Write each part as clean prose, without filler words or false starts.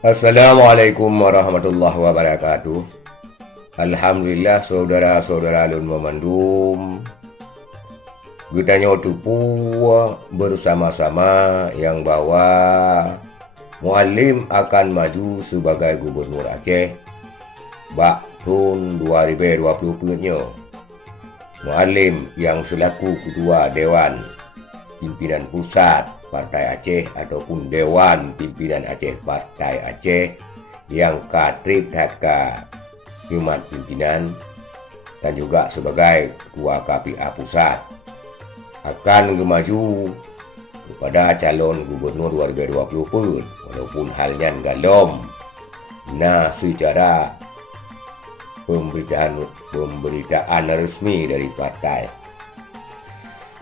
Assalamualaikum warahmatullahi wabarakatuh. Alhamdulillah saudara-saudara Alun Memandum. Gudanya tupu bersama-sama yang bahwa Muallim akan maju sebagai Gubernur Aceh bak tahun 2020-nya. Muallim yang selaku Ketua Dewan Pimpinan Pusat Partai Aceh ataupun Dewan Pimpinan Aceh Partai Aceh yang katrib ke Humat Pimpinan dan juga sebagai Ketua KPA Pusat akan maju kepada calon Gubernur 2020 walaupun halnya galom. Nah, secara pemberitaan resmi dari partai.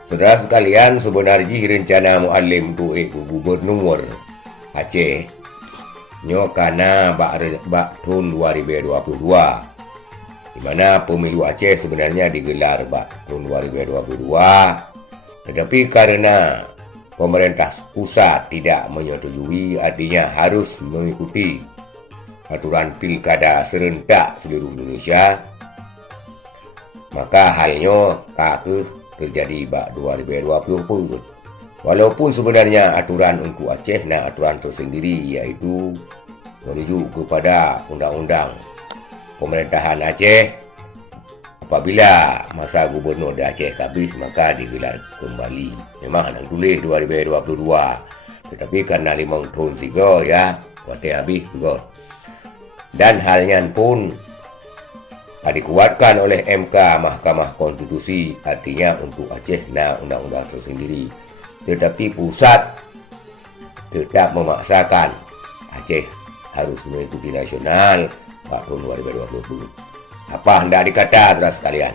Saudara sekalian, sebenarnya rencana Muallim untuk Gubernur Aceh nyo kana bak tahun 2022 di mana pemilu Aceh sebenarnya digelar bak tahun 2022, tetapi karena pemerintah pusat tidak menyetujui, artinya harus mengikuti aturan pilkada serentak seluruh Indonesia, maka halnya terjadi bak 2020. Walaupun sebenarnya aturan untuk Aceh aturan tersendiri, yaitu merujuk kepada Undang-Undang Pemerintahan Aceh. Apabila masa gubernur di Aceh habis, maka digelar kembali. Memang nak tulis 2022, tetapi karena 5 tahun 3 ya, kuatnya habis juga. Dan halnya pun dikuatkan oleh MK Mahkamah Konstitusi, artinya untuk Aceh undang-undang tersendiri. Tetapi pusat tetap memaksakan Aceh harus mengikuti nasional tahun 2020. Apa hendak dikata saudara sekalian?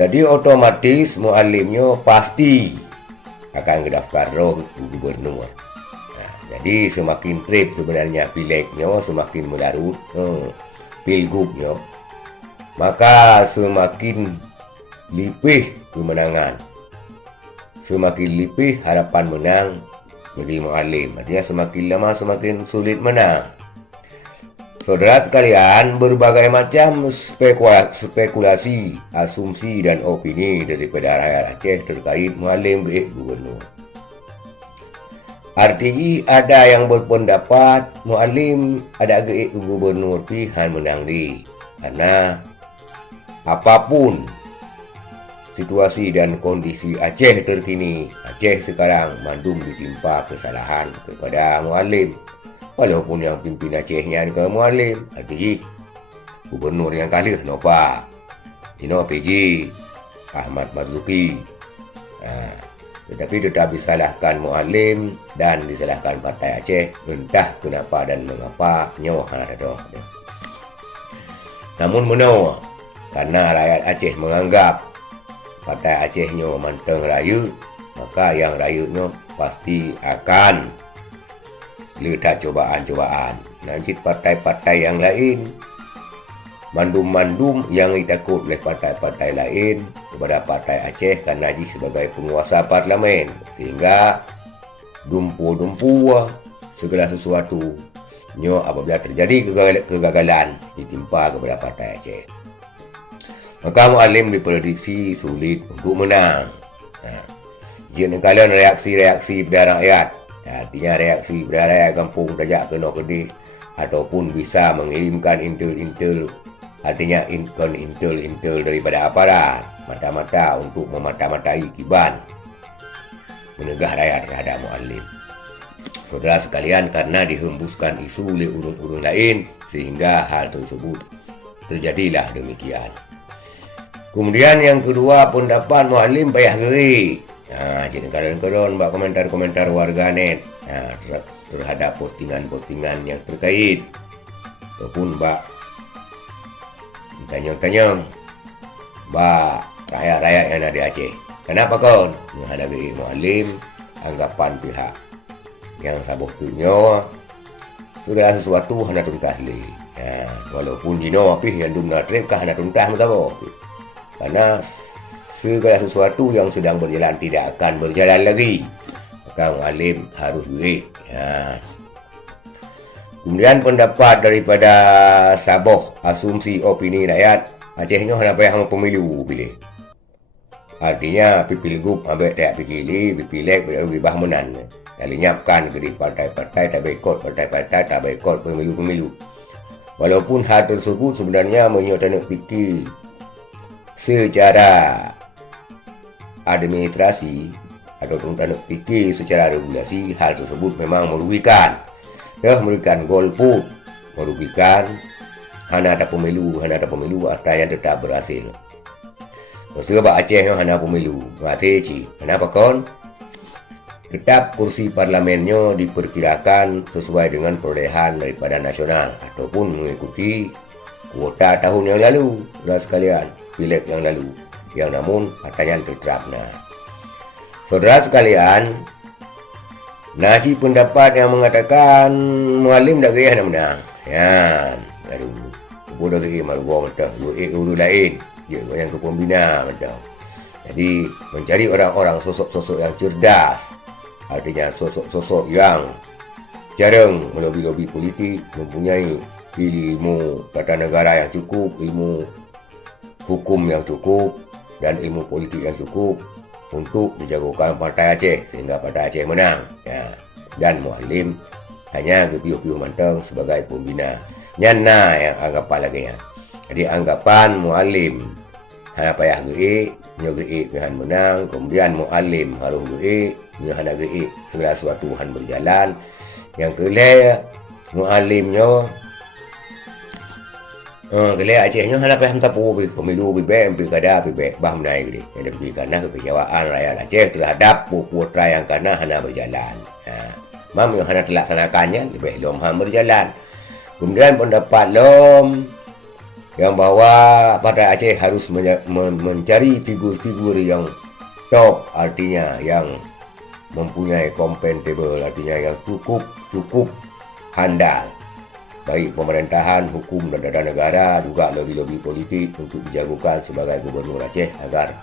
Jadi otomatis Muallimnya pasti akan mendaftar gubernur. Jadi semakin trip sebenarnya pileknya, semakin melarut pilgubnya, maka semakin lipih kemenangan, semakin lipih harapan menang bagi Muallim. Artinya semakin lama semakin sulit menang. Saudara sekalian, berbagai macam spekulasi, asumsi dan opini daripada rakyat Aceh terkait Muallim sebagai gubernur. RTI ada yang berpendapat Muallim ada sebagai gubernur pilihan menang di, karena apapun situasi dan kondisi Aceh terkini, Aceh sekarang mandum ditimpa kesalahan kepada Muallim. Walaupun yang pimpin Acehnya ke Muallim, RTI gubernur yang kalah Nova Dino PJ Ahmad Marzuki. Tetapi tetap disalahkan Muallim dan disalahkan Partai Aceh, entah kenapa dan mengapa nyoh ada. Namun menurut karena rakyat Aceh menganggap Partai Aceh nyoh manteng raya, maka yang rayanya pasti akan letak cobaan-cobaan. Nanti partai-partai yang lain, mandum-mandum yang ditakut oleh partai-partai lain kepada Partai Aceh karena sebagai penguasa parlimen, sehingga dumpu segala sesuatu nyo apabila terjadi kegagalan ditimpa kepada Partai Aceh. Maka Muallim diprediksi sulit untuk menang. Jika kalian reaksi-reaksi dari rakyat, artinya reaksi dari rakyat kampung tajak kena kedih, ataupun bisa mengirimkan intel-intel, artinya intel daripada aparat mata-mata untuk memata-matai Kiban, menegah rakyat terhadap Muallim. Saudara sekalian, karena dihembuskan isu oleh urun-urun lain, sehingga hal tersebut terjadilah demikian. Kemudian yang kedua, pendapat Muallim payah gerik. Jadi kadang-kadang buat komentar-komentar warganet terhadap postingan-postingan yang terkait, ataupun bak tanya-tanya bak rakyat-rakyat yang ada di Aceh. Kenapa kau menghadapi Muallim? Anggapan pihak yang sabuh punya segala sesuatu hendak tuntas li. Walaupun jino apih yang dumna trip kah hendak tuntas mengapa? Karena segala sesuatu yang sedang berjalan tidak akan berjalan lagi. Maka Muallim harus baik. Kemudian pendapat daripada Saboh, asumsi opini rakyat, Aceh ni hana payah pemilu pilih. Artinya pilgub ambek tak pilih, pilek bebas menan. Yang lenyapkan ke partai-partai, tak boikot partai-partai, tak boikot pemilu-pemilu. Walaupun hal tersebut sebenarnya menyatakan fikir secara administrasi atau tanda fikir secara regulasi, hal tersebut memang merugikan. Merugikan golput, merugikan hana ada pemilu atau yang tetap berhasil. Sebab Aceh yang hana pemilu, berarti kenapa kon? Tetap kursi parlemennya diperkirakan sesuai dengan perolehan daripada nasional ataupun mengikuti kuota tahun yang lalu, saudara sekalian, pileg yang lalu, yang namun katanya tetap. Saudara sekalian, nasi pendapat yang mengatakan Mualim dah gaya nak menang. Yan, aduh, bodoh gaya malu gua mentah, uru lain, dia yang ke pembina mentah. Jadi mencari orang-orang sosok-sosok yang cerdas, artinya sosok-sosok yang jarang melobi-lobi politik, mempunyai ilmu tata negara yang cukup, ilmu hukum yang cukup, dan ilmu politik yang cukup untuk dijagokan Partai Aceh sehingga Partai Aceh menang. Ya. Dan Mualim hanya gepiuh-piuh manteng sebagai pembina. Nyana yang anggapan lagi ya. Jadi anggapan Mualim hanya payah geik, nyo geik pihan menang, kemudian Mualim harus geik, nyo hana geik segala sesuatu han berjalan. Yang kelih Mualimnya gelai Acehnya hana payah mentapu pemilu bebek pilkada bebek bah menai gede. Yang diberi karena kekecewaan rakyat Aceh terhadap putra yang karena hana berjalan. Mam yang hana terlaksanakannya lebih lom han berjalan. Kemudian pendapat lom yang bahawa Partai Aceh harus mencari figur-figur yang top, artinya yang mempunyai kompatibel, artinya yang cukup handal. Baik pemerintahan, hukum dan tata negara, juga lobi-lobi politik untuk dijagokan sebagai gubernur Aceh agar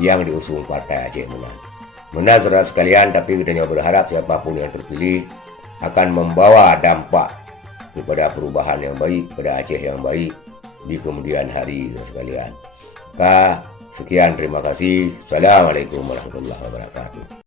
yang diusung Partai Aceh menang. Menang saudara sekalian, tapi kita berharap siapapun yang terpilih akan membawa dampak kepada perubahan yang baik, pada Aceh yang baik di kemudian hari saudara sekalian. Sekian, terima kasih. Assalamualaikum warahmatullahi wabarakatuh.